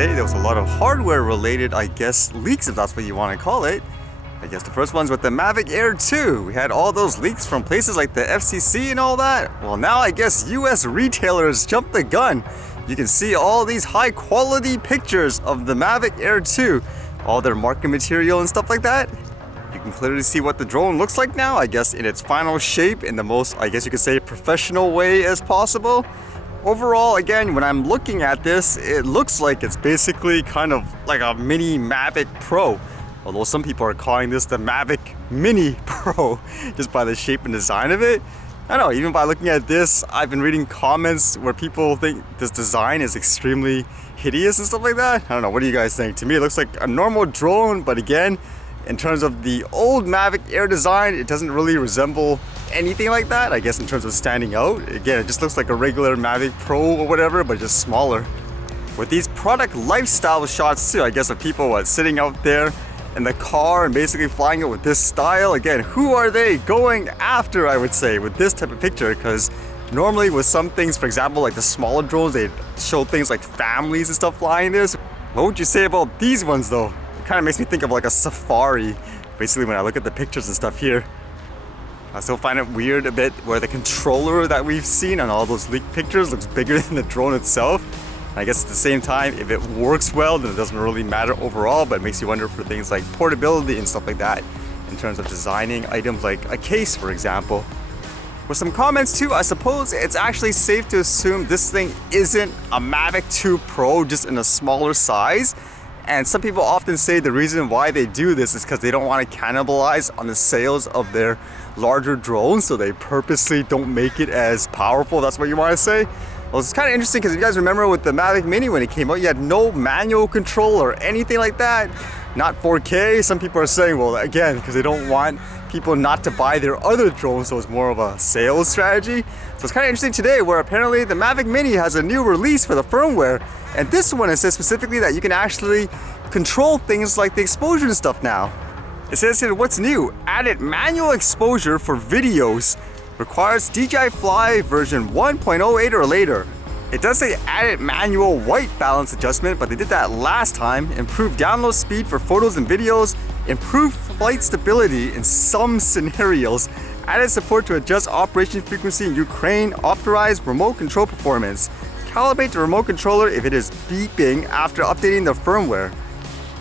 today, there was a lot of hardware related, I guess, leaks, if that's what you want to call it. I guess the first one's with the Mavic Air 2. We had all those leaks from places like the FCC and all that. Well, now I guess US retailers jumped the gun. You can see all these high quality pictures of the Mavic Air 2, all their marketing material and stuff like that. You can clearly see what the drone looks like now, I guess in its final shape, in the most, I guess you could say, professional way as possible. Overall, again, when I'm looking at this, it looks like it's basically kind of like a mini Mavic Pro. Although some people are calling this the Mavic Mini Pro, just by the shape and design of it. I don't know, even by looking at this, I've been reading comments where people think this design is extremely hideous and stuff like that. I don't know, what do you guys think? To me, it looks like a normal drone, but again, in terms of the old Mavic Air design, it doesn't really resemble anything like that, I guess, in terms of standing out. Again, it just looks like a regular Mavic Pro or whatever, but just smaller. With these product lifestyle shots too, I guess, of people sitting out there in the car and basically flying it with this style. Again, who are they going after, I would say, with this type of picture? Because normally with some things, for example, like the smaller drones, they show things like families and stuff flying this. What would you say about these ones though? It kind of makes me think of like a safari, basically, when I look at the pictures and stuff here. I still find it weird a bit where the controller that we've seen on all those leaked pictures looks bigger than the drone itself. I guess at the same time, if it works well, then it doesn't really matter overall, but it makes you wonder for things like portability and stuff like that, in terms of designing items like a case, for example. With some comments too, I suppose it's actually safe to assume this thing isn't a Mavic 2 Pro, just in a smaller size. And some people often say the reason why they do this is because they don't want to cannibalize on the sales of their larger drones, so they purposely don't make it as powerful. That's what you want to say? Well, it's kind of interesting because if you guys remember with the Mavic Mini when it came out, you had no manual control or anything like that. Not 4K. Some people are saying, well, again, because they don't want people not to buy their other drones, so it's more of a sales strategy. So it's kind of interesting today where apparently the Mavic Mini has a new release for the firmware. And this one, it says specifically that you can actually control things like the exposure and stuff now. It says here, what's new? Added manual exposure for videos. Requires DJI Fly version 1.08 or later. It does say added manual white balance adjustment, but they did that last time. Improved download speed for photos and videos. Improved flight stability in some scenarios. Added support to adjust operation frequency in Ukraine. Optimized remote control performance. Calibrate the remote controller if it is beeping after updating the firmware.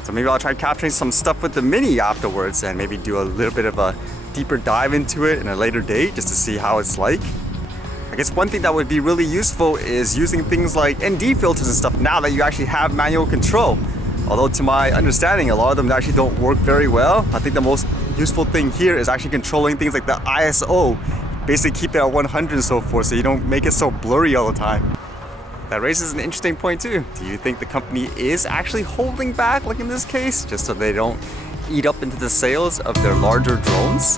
So maybe I'll try capturing some stuff with the Mini afterwards and maybe do a little bit of a deeper dive into it in a later date just to see how it's like. I guess one thing that would be really useful is using things like ND filters and stuff now that you actually have manual control. Although to my understanding, a lot of them actually don't work very well. I think the most useful thing here is actually controlling things like the ISO. Basically keep it at 100 and so forth so you don't make it so blurry all the time. That raises an interesting point too. Do you think the company is actually holding back, like in this case, just so they don't eat up into the sales of their larger drones?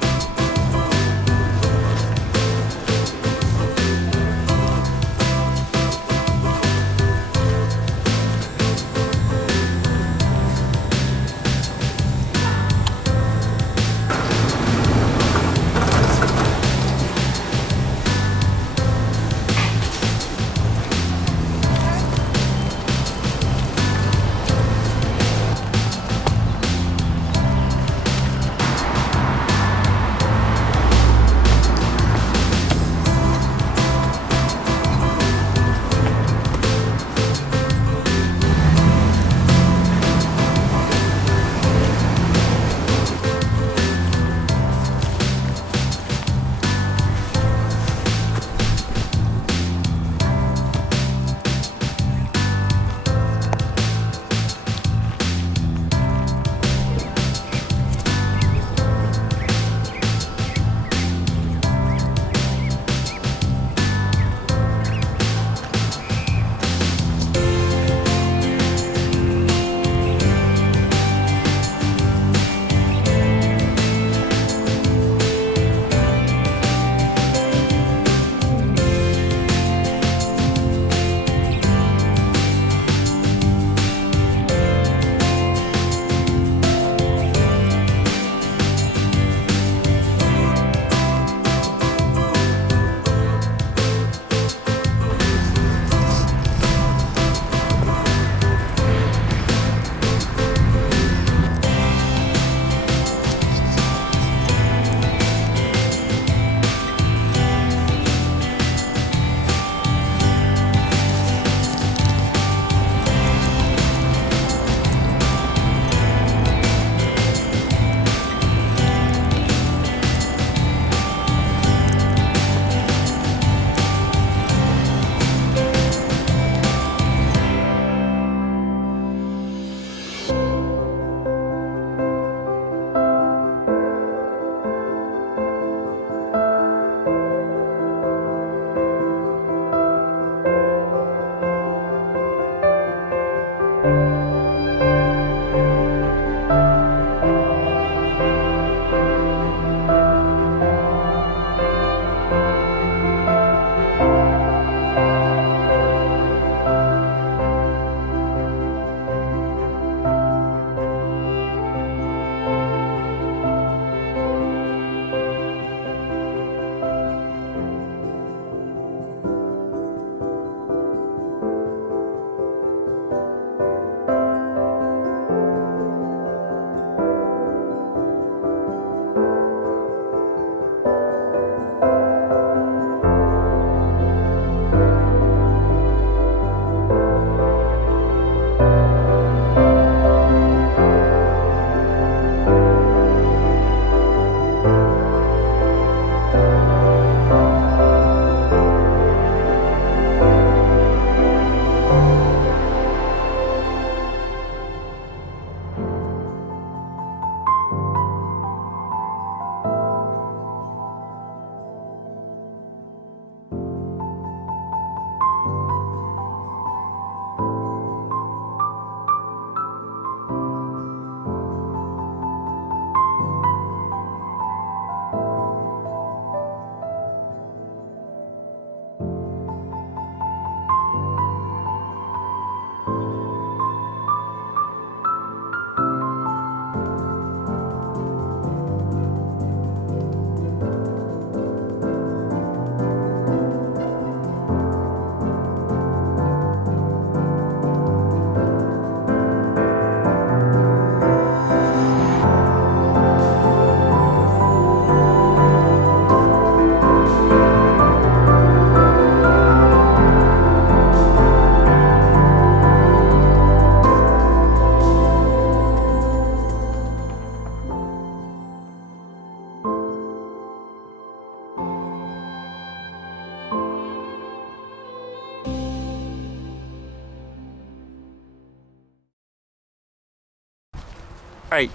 All right,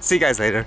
see you guys later.